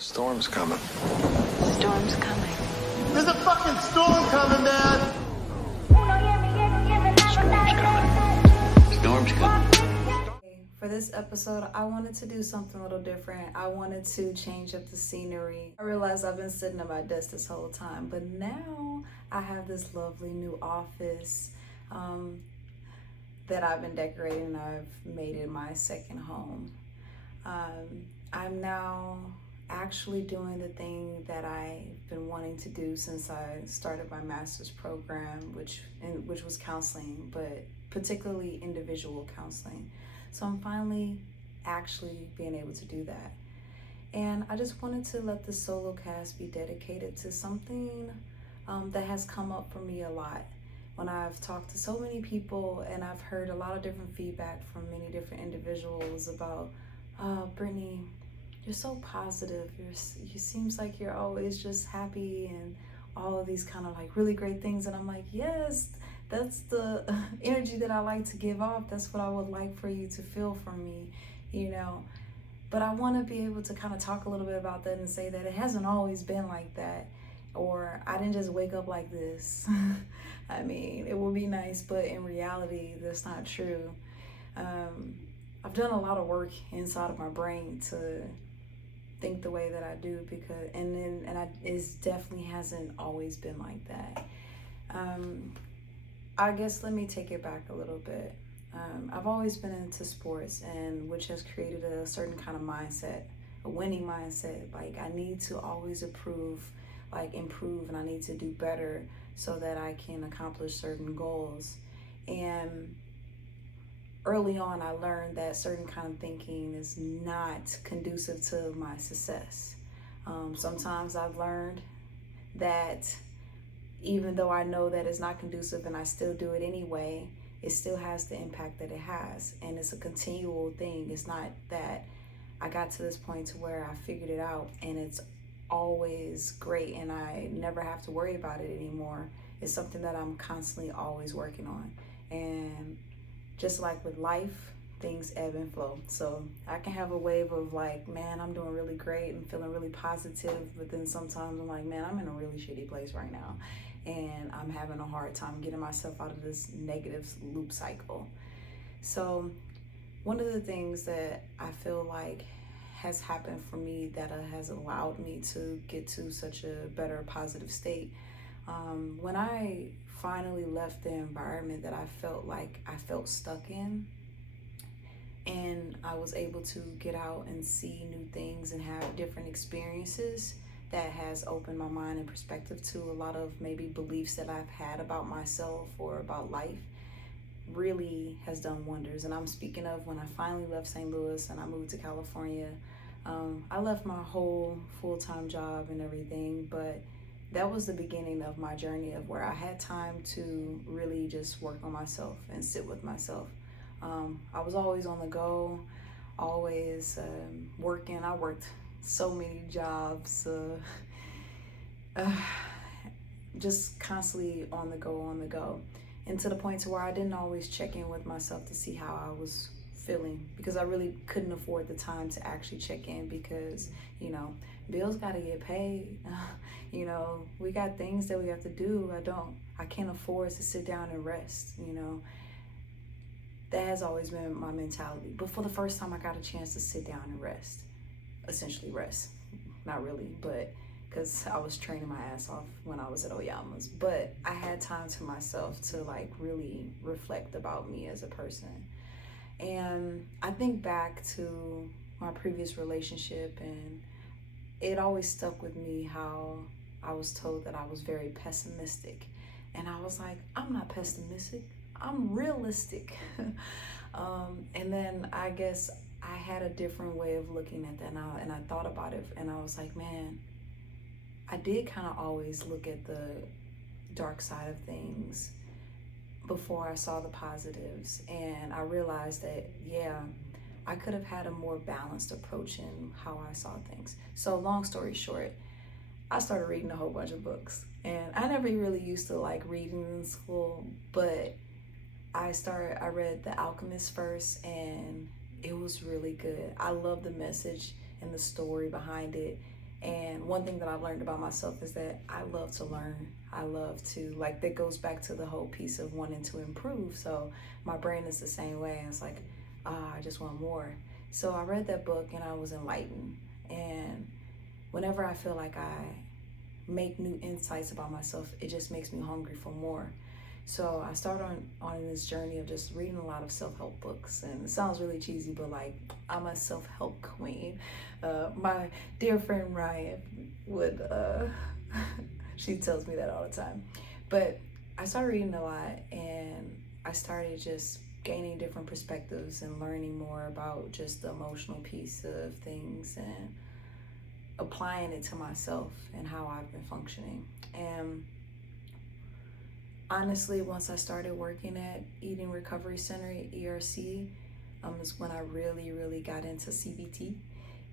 Storm's coming. Storm's coming. There's a fucking storm coming, Dad! Storm's coming. For this episode, I wanted to do something a little different. I wanted to change up the scenery. I realized I've been sitting at my desk this whole time, but now I have this lovely new office that I've been decorating, and I've made it my second home. I'm now actually doing the thing that I've been wanting to do since I started my master's program, which was counseling, but particularly individual counseling. So I'm finally actually being able to do that. And I just wanted to let the Solocast be dedicated to something that has come up for me a lot. When I've talked to so many people and I've heard a lot of different feedback from many different individuals about, Brittney, you're so positive. You seems like you're always just happy and all of these kind of like really great things. And I'm like, yes, that's the energy that I like to give off. That's what I would like for you to feel from me, you know. But I want to be able to kind of talk a little bit about that and say that it hasn't always been like that, or I didn't just wake up like this. I mean, it would be nice, but in reality, that's not true. I've done a lot of work inside of my brain to think the way that I do, because it definitely hasn't always been like that. I guess let me take it back a little bit. I've always been into sports, and which has created a certain kind of mindset, a winning mindset. Like I need to always improve, and I need to do better so that I can accomplish certain goals. And early on, I learned that certain kind of thinking is not conducive to my success. Sometimes I've learned that even though I know that it's not conducive and I still do it anyway, it still has the impact that it has. And it's a continual thing. It's not that I got to this point to where I figured it out and it's always great and I never have to worry about it anymore. It's something that I'm constantly always working on. And just like with life, things ebb and flow. So I can have a wave of like, man, I'm doing really great and feeling really positive, but then sometimes I'm like, man, I'm in a really shitty place right now and I'm having a hard time getting myself out of this negative loop cycle. So one of the things that I feel like has happened for me that has allowed me to get to such a better positive state, when I finally left the environment that I felt stuck in, and I was able to get out and see new things and have different experiences, that has opened my mind and perspective to a lot of maybe beliefs that I've had about myself or about life, really has done wonders. And I'm speaking of when I finally left St. Louis and I moved to California. I left my whole full-time job and everything, but that was the beginning of my journey of where I had time to really just work on myself and sit with myself. I was always on the go, always working. I worked so many jobs, just constantly on the go. And to the point to where I didn't always check in with myself to see how I was feeling, because I really couldn't afford the time to actually check in, because, you know, bills gotta get paid. You know, we got things that we have to do. I can't afford to sit down and rest, you know. That has always been my mentality. But for the first time, I got a chance to sit down and rest. Essentially rest. Not really, but because I was training my ass off when I was at Oyama's. But I had time to myself to like really reflect about me as a person. And I think back to my previous relationship, and it always stuck with me how I was told that I was very pessimistic. And I was like, I'm not pessimistic, I'm realistic. And then I guess I had a different way of looking at that now, and I thought about it, and I was like, man, I did kind of always look at the dark side of things before I saw the positives. And I realized that, yeah, I could have had a more balanced approach in how I saw things. So long story short, I started reading a whole bunch of books. And I never really used to like reading in school, but I read The Alchemist first, and it was really good. I love the message and the story behind it. And one thing that I've learned about myself is that I love to learn. I love to, like, that goes back to the whole piece of wanting to improve. So my brain is the same way. It's like, I just want more. So I read that book and I was enlightened. And whenever I feel like I make new insights about myself, it just makes me hungry for more. So I started on this journey of just reading a lot of self-help books. And it sounds really cheesy, but like, I'm a self-help queen. My dear friend Ryan would, she tells me that all the time. But I started reading a lot, and I started just gaining different perspectives and learning more about just the emotional piece of things and applying it to myself and how I've been functioning. And honestly, once I started working at Eating Recovery Center, ERC, is when I really got into CBT.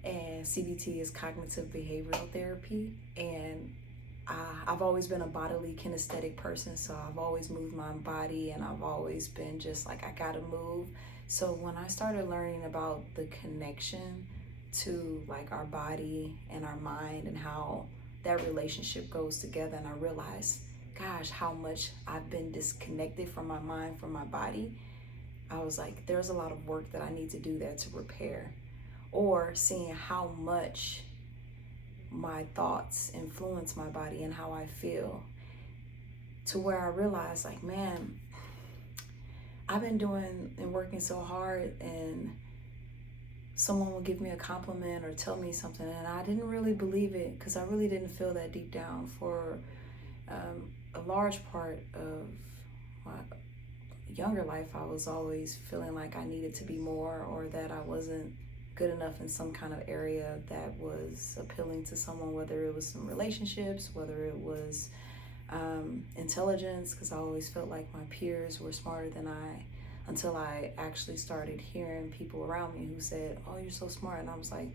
And CBT is cognitive behavioral therapy. And I've always been a bodily kinesthetic person, so I've always moved my body, and I've always been just like, I gotta move. So when I started learning about the connection to like our body and our mind and how that relationship goes together, and I realized, gosh, how much I've been disconnected from my mind, from my body, I was like, there's a lot of work that I need to do there to repair. Or seeing how much my thoughts influence my body and how I feel, to where I realized, like, man, I've been doing and working so hard, and someone will give me a compliment or tell me something, and I didn't really believe it because I really didn't feel that deep down. For a large part of my younger life, I was always feeling like I needed to be more, or that I wasn't good enough in some kind of area that was appealing to someone, whether it was some relationships, whether it was intelligence, because I always felt like my peers were smarter than I, until I actually started hearing people around me who said, oh, you're so smart. And I was like,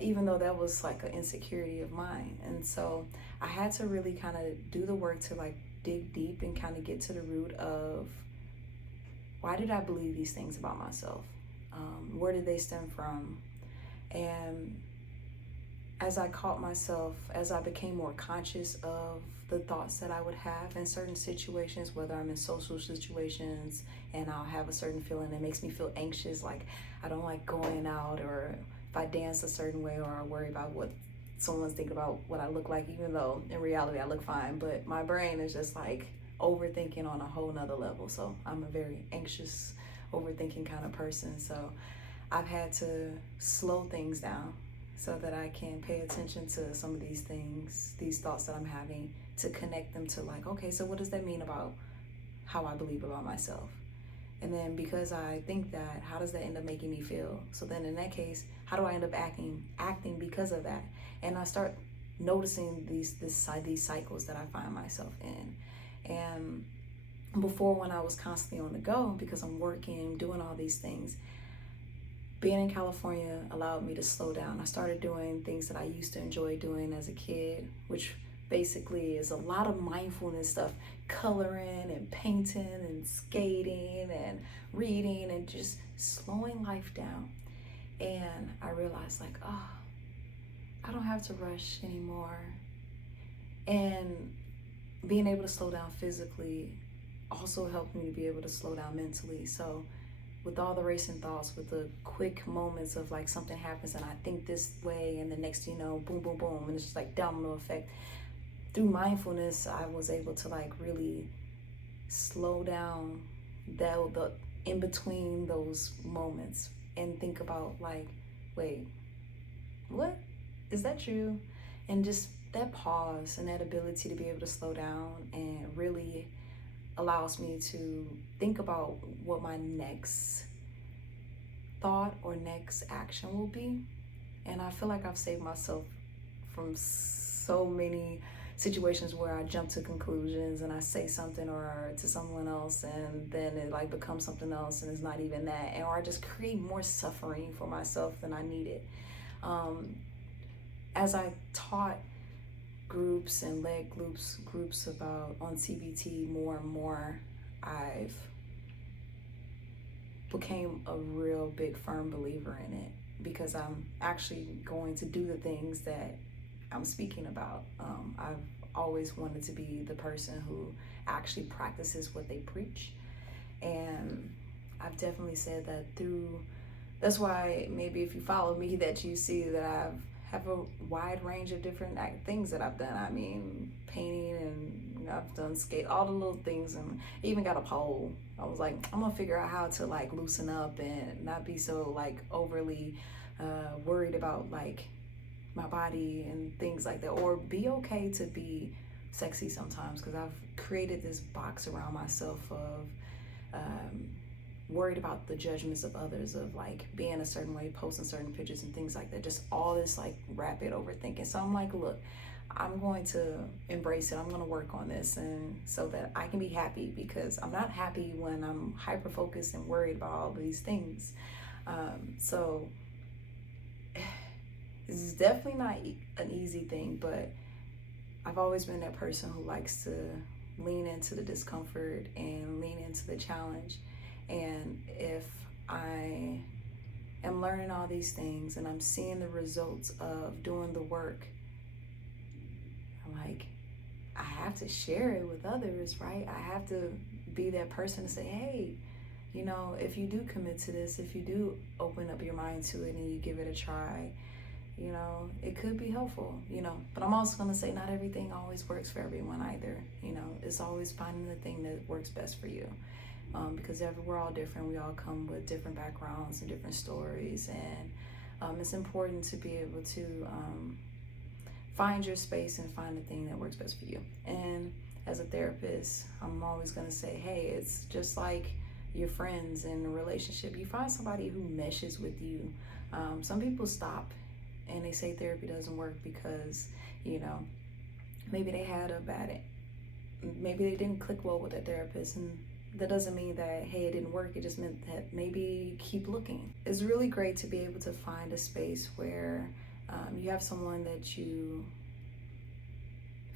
even though that was like an insecurity of mine. And so I had to really kind of do the work to like dig deep and kind of get to the root of, why did I believe these things about myself? Where did they stem from? And as I caught myself, as I became more conscious of the thoughts that I would have in certain situations, whether I'm in social situations and I'll have a certain feeling that makes me feel anxious, like I don't like going out, or if I dance a certain way, or I worry about what someone's thinking about what I look like, even though in reality I look fine, but my brain is just like overthinking on a whole nother level. So I'm a very anxious, overthinking kind of person. So I've had to slow things down so that I can pay attention to some of these things, these thoughts that I'm having, to connect them to like, okay, so what does that mean about how I believe about myself? And then because I think that, how does that end up making me feel? So then in that case, how do I end up acting because of that? And I start noticing these cycles that I find myself in. And before, when I was constantly on the go, because I'm working, doing all these things, being in California allowed me to slow down. I started doing things that I used to enjoy doing as a kid, which basically is a lot of mindfulness stuff, coloring and painting and skating and reading and just slowing life down. And I realized, like, oh, I don't have to rush anymore. And being able to slow down physically also helped me to be able to slow down mentally. So with all the racing thoughts, with the quick moments of like something happens and I think this way, and the next thing you know, boom, boom, boom, and it's just like domino effect. Through mindfulness, I was able to like really slow down the in between those moments and think about like, wait, what? Is that true? And just that pause and that ability to be able to slow down and really allows me to think about what my next thought or next action will be. And I feel like I've saved myself from so many situations where I jump to conclusions and I say something or to someone else, and then it like becomes something else and it's not even that, or I just create more suffering for myself than I needed. As I taught groups and led groups about on CBT more and more, I've became a real big firm believer in it. because I'm actually going to do the things that I'm speaking about. I've always wanted to be the person who actually practices what they preach. And I've definitely said that that's why maybe if you follow me that you see that have a wide range of different things that I've done. I mean, painting, and I've done skate, all the little things, and even got a pole. I was like, I'm gonna figure out how to like loosen up and not be so like overly worried about like my body and things like that, or be okay to be sexy sometimes, because I've created this box around myself of worried about the judgments of others, of like being a certain way, posting certain pictures and things like that, just all this like rapid overthinking. So I'm like, look, I'm going to embrace it. I'm going to work on this, and so that I can be happy, because I'm not happy when I'm hyper focused and worried about all of these things. So this is definitely not an easy thing, but I've always been that person who likes to lean into the discomfort and lean into the challenge. And if I am learning all these things and I'm seeing the results of doing the work, I'm like, I have to share it with others, right? I have to be that person to say, hey, you know, if you do commit to this, if you do open up your mind to it and you give it a try, you know, it could be helpful, you know. But I'm also going to say not everything always works for everyone either. You know, it's always finding the thing that works best for you. Because we're all different. We all come with different backgrounds and different stories, and it's important to be able to find your space and find the thing that works best for you. And as a therapist, I'm always going to say, hey, it's just like your friends in a relationship. You find somebody who meshes with you. Some people stop and they say therapy doesn't work because, you know, maybe they had maybe they didn't click well with their therapist, and that doesn't mean that, hey, it didn't work. It just meant that maybe keep looking. It's really great to be able to find a space where you have someone that you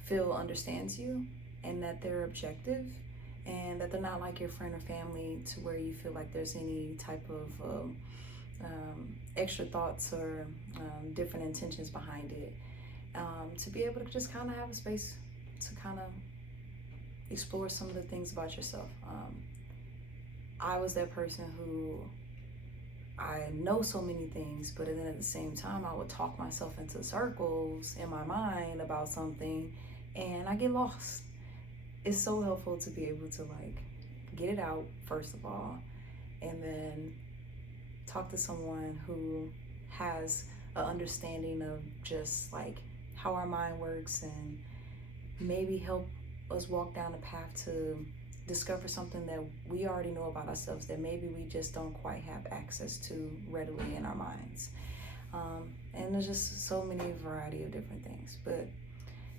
feel understands you, and that they're objective, and that they're not like your friend or family to where you feel like there's any type of extra thoughts or different intentions behind it. To be able to just kind of have a space to kind of explore some of the things about yourself. I was that person who, I know so many things, but then at the same time I would talk myself into circles in my mind about something, and I get lost. It's so helpful to be able to like get it out first of all, and then talk to someone who has an understanding of just like how our mind works, and maybe help us walk down a path to discover something that we already know about ourselves that maybe we just don't quite have access to readily in our minds. And there's just so many variety of different things. But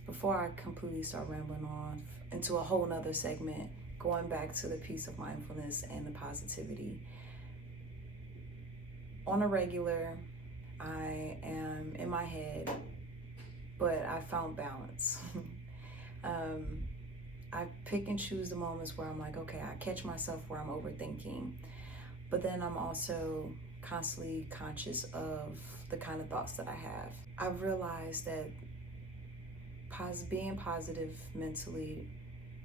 before I completely start rambling on into a whole nother segment, going back to the piece of mindfulness and the positivity, on a regular, I am in my head, but I found balance. I pick and choose the moments where I'm like, okay, I catch myself where I'm overthinking, but then I'm also constantly conscious of the kind of thoughts that I have. I've realized that being positive mentally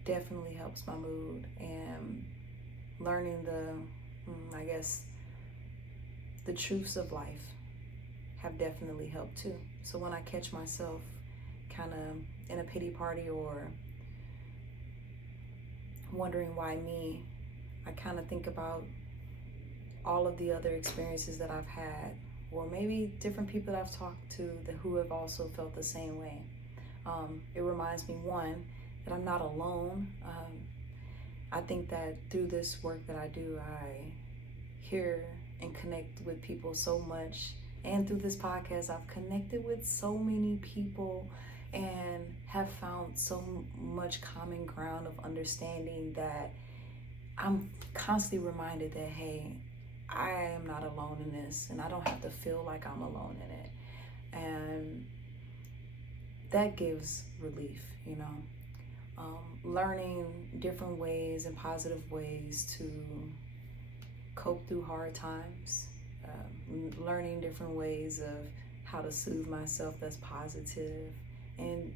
definitely helps my mood, and learning I guess, the truths of life have definitely helped too. So when I catch myself kind of in a pity party or wondering why me, I kind of think about all of the other experiences that I've had, or maybe different people that I've talked to who have also felt the same way. It reminds me, one, that I'm not alone. I think that through this work that I do, I hear and connect with people so much, and through this podcast I've connected with so many people and have found so much common ground of understanding that I'm constantly reminded that, hey, I am not alone in this, and I don't have to feel like I'm alone in it. And that gives relief, you know. Learning different ways and positive ways to cope through hard times learning different ways of how to soothe myself that's positive, and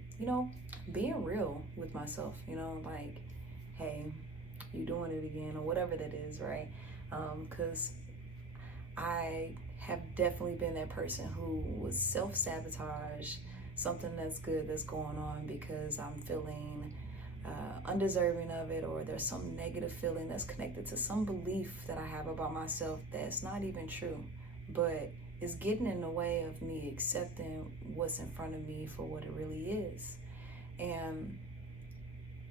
being real with myself, like, hey, you doing it again, or whatever that is, right? Because I have definitely been that person who was self-sabotage something that's good that's going on because I'm feeling undeserving of it, or there's some negative feeling that's connected to some belief that I have about myself that's not even true, but it's getting in the way of me accepting what's in front of me for what it really is. And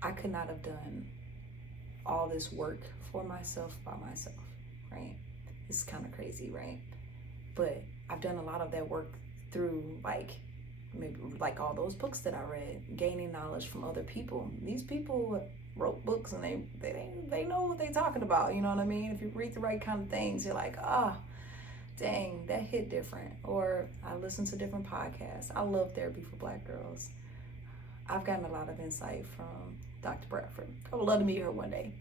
I could not have done all this work for myself by myself, right? It's kind of crazy, right? But I've done a lot of that work through maybe all those books that I read, gaining knowledge from other people. These people wrote books and they know what they're talking about, you know what I mean? If you read the right kind of things, you're like, dang, that hit different. Or I listen to different podcasts. I love Therapy for Black Girls. I've gotten a lot of insight from Dr. Bradford. I would love to meet her one day.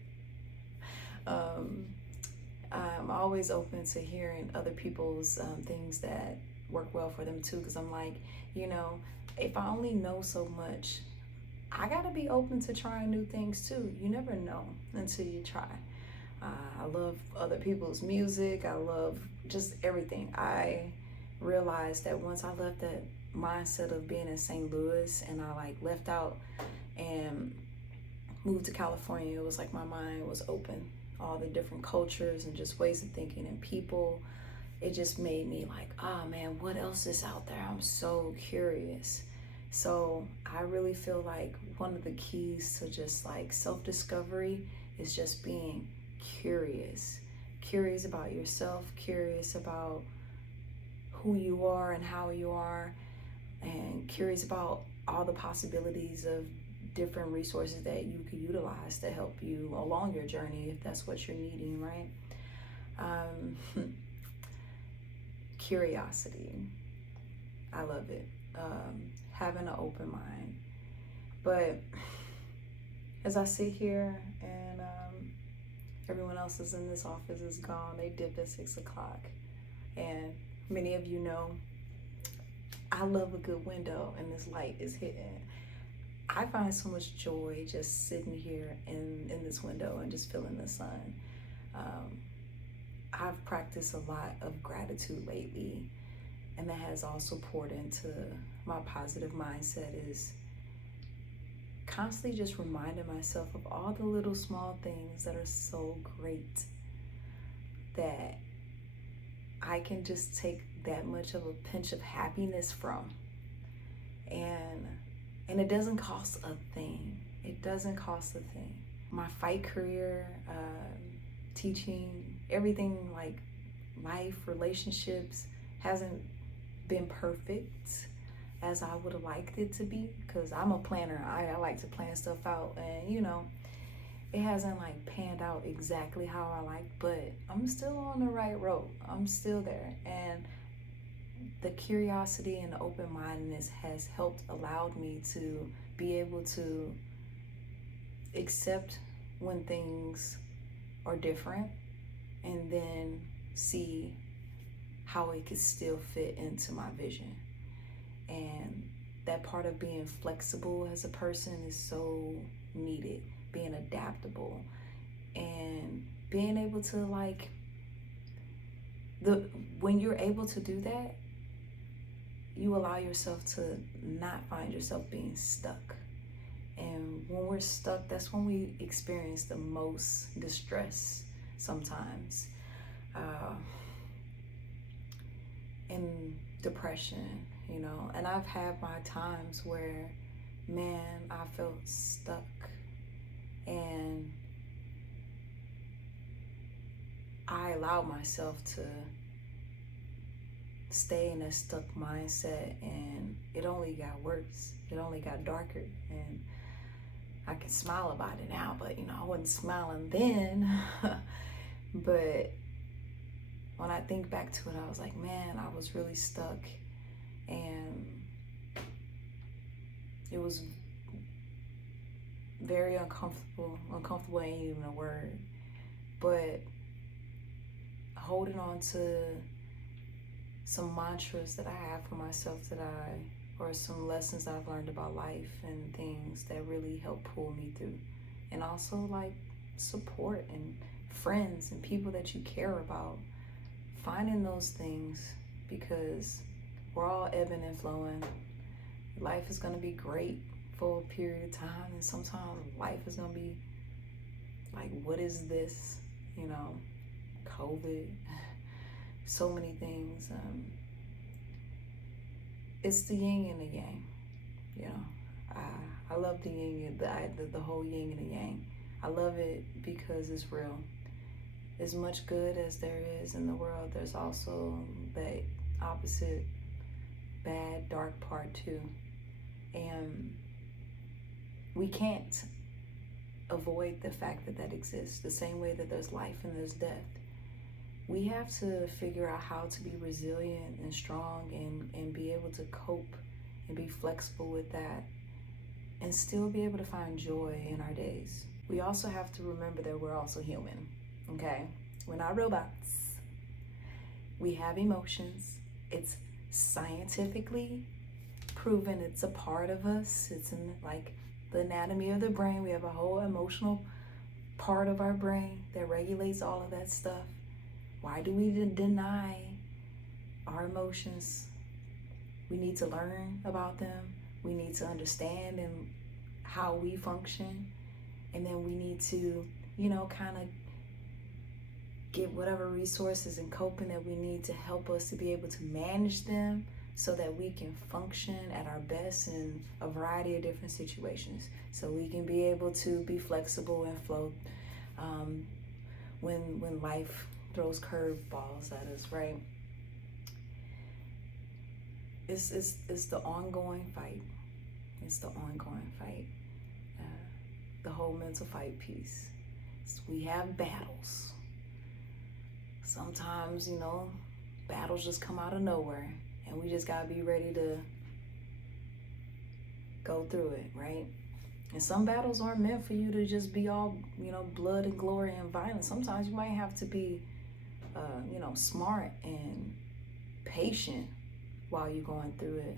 I'm always open to hearing other people's things that work well for them too, because I'm like, if I only know so much, I gotta be open to trying new things too. You never know until you try. I love other people's music. I love just everything. I realized that once I left that mindset of being in St. Louis and I left out and moved to California, it was like my mind was open. All the different cultures and just ways of thinking and people, it just made me like, man, what else is out there? I'm so curious. So I really feel like one of the keys to just self-discovery is just being curious about yourself, curious about who you are and how you are, and curious about all the possibilities of different resources that you could utilize to help you along your journey if that's what you're needing, right? Curiosity, I love it. Having an open mind. But as I sit here and everyone else is in this office is gone, they dipped at 6 o'clock, and many of you know I love a good window and this light is hitting. I find so much joy just sitting here in this window and just feeling the sun. I've practiced a lot of gratitude lately, and that has also poured into my positive mindset, is constantly just reminding myself of all the little small things that are so great that I can just take that much of a pinch of happiness from. And it doesn't cost a thing. It doesn't cost a thing. My fight career, teaching, everything, life, relationships, hasn't been perfect as I would have liked it to be, because I'm a planner. I like to plan stuff out, and it hasn't panned out exactly how I like, but I'm still on the right road. I'm still there, and the curiosity and the open-mindedness has allowed me to be able to accept when things are different, and then see how it could still fit into my vision. And that part of being flexible as a person is so needed, being adaptable and being able to when you're able to do that, you allow yourself to not find yourself being stuck. And when we're stuck, that's when we experience the most distress sometimes, and depression, and I've had my times where, man, I felt stuck, and I allowed myself to stay in a stuck mindset, and it only got worse. It only got darker, and I can smile about it now, but I wasn't smiling then. But when I think back to it, I was like, man, I was really stuck, and it was very uncomfortable ain't even a word, but holding on to some mantras that I have for myself or some lessons that I've learned about life and things that really help pull me through. And also like support and friends and people that you care about. Finding those things, because we're all ebbing and flowing. Life is going to be great for a period of time, and sometimes life is going to be like, what is this? You know, COVID, so many things. It's the yin and the yang. You know, I love the yin, the whole yin and the yang. I love it because it's real. As much good as there is in the world, there's also that opposite, bad, dark part too. And we can't avoid the fact that that exists, the same way that there's life and there's death. We have to figure out how to be resilient and strong and be able to cope and be flexible with that and still be able to find joy in our days. We also have to remember that we're also human, okay? We're not robots. We have emotions. It's scientifically proven, it's a part of us. It's in like the anatomy of the brain. We have a whole emotional part of our brain that regulates all of that stuff. Why do we deny our emotions? We need to learn about them. We need to understand and how we function. And then we need to, you know, kind of get whatever resources and coping that we need to help us to be able to manage them so that we can function at our best in a variety of different situations. So we can be able to be flexible and float when life throws curveballs at us, right? It's the ongoing fight. It's the ongoing fight. The whole mental fight piece. We have battles. Sometimes, you know, battles just come out of nowhere, and we just gotta be ready to go through it, right? And some battles aren't meant for you to just be all, you know, blood and glory and violence. Sometimes you might have to be, you know, smart and patient while you're going through it.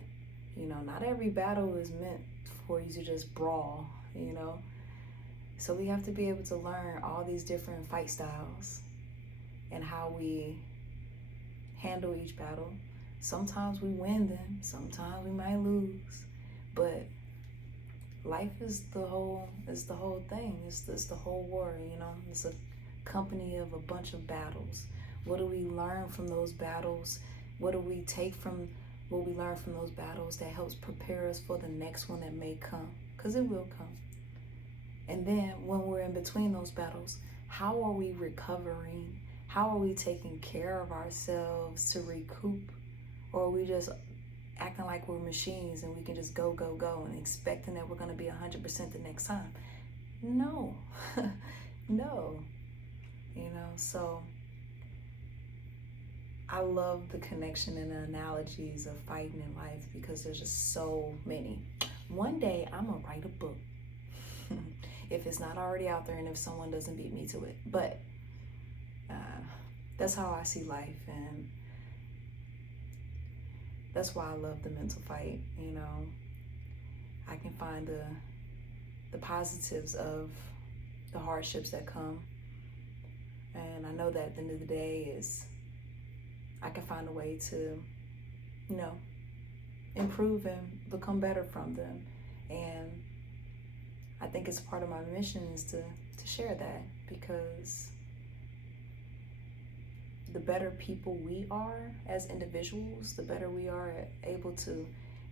You know, not every battle is meant for you to just brawl, you know? So we have to be able to learn all these different fight styles and how we handle each battle. Sometimes we win them, sometimes we might lose, but life is the whole thing. It's the whole war, you know? It's a company of a bunch of battles. What do we learn from those battles? What do we take from what we learn from those battles that helps prepare us for the next one that may come? Because it will come. And then when we're in between those battles, how are we recovering? How are we taking care of ourselves to recoup? Or are we just acting like we're machines and we can just go and expecting that we're going to be 100% the next time? No. No. You know, so I love the connection and the analogies of fighting in life because there's just so many. One day I'm going to write a book. If it's not already out there and if someone doesn't beat me to it. But that's how I see life, and that's why I love the mental fight. You know, I can find the positives of the hardships that come, and I know that at the end of the day is I can find a way to, you know, improve and become better from them. And I think it's part of my mission is to share that, because the better people we are as individuals, the better we are able to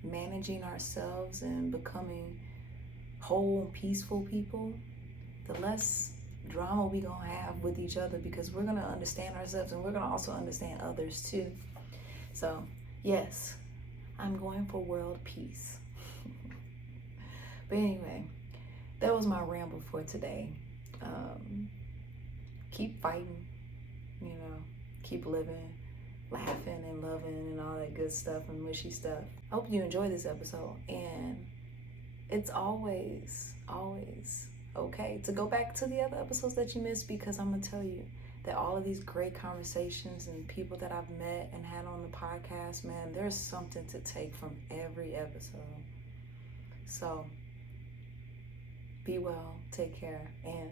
managing ourselves and becoming whole and peaceful people, the less drama we gonna have with each other, because we're gonna understand ourselves and we're gonna also understand others too. So yes, I'm going for world peace. But anyway, that was my ramble for today. Keep fighting, you know, keep living, laughing and loving and all that good stuff and mushy stuff. I hope you enjoyed this episode, and it's always okay to go back to the other episodes that you missed, because I'm gonna tell you, that all of these great conversations and people that I've met and had on the podcast, man, there's something to take from every episode. So be well, take care, and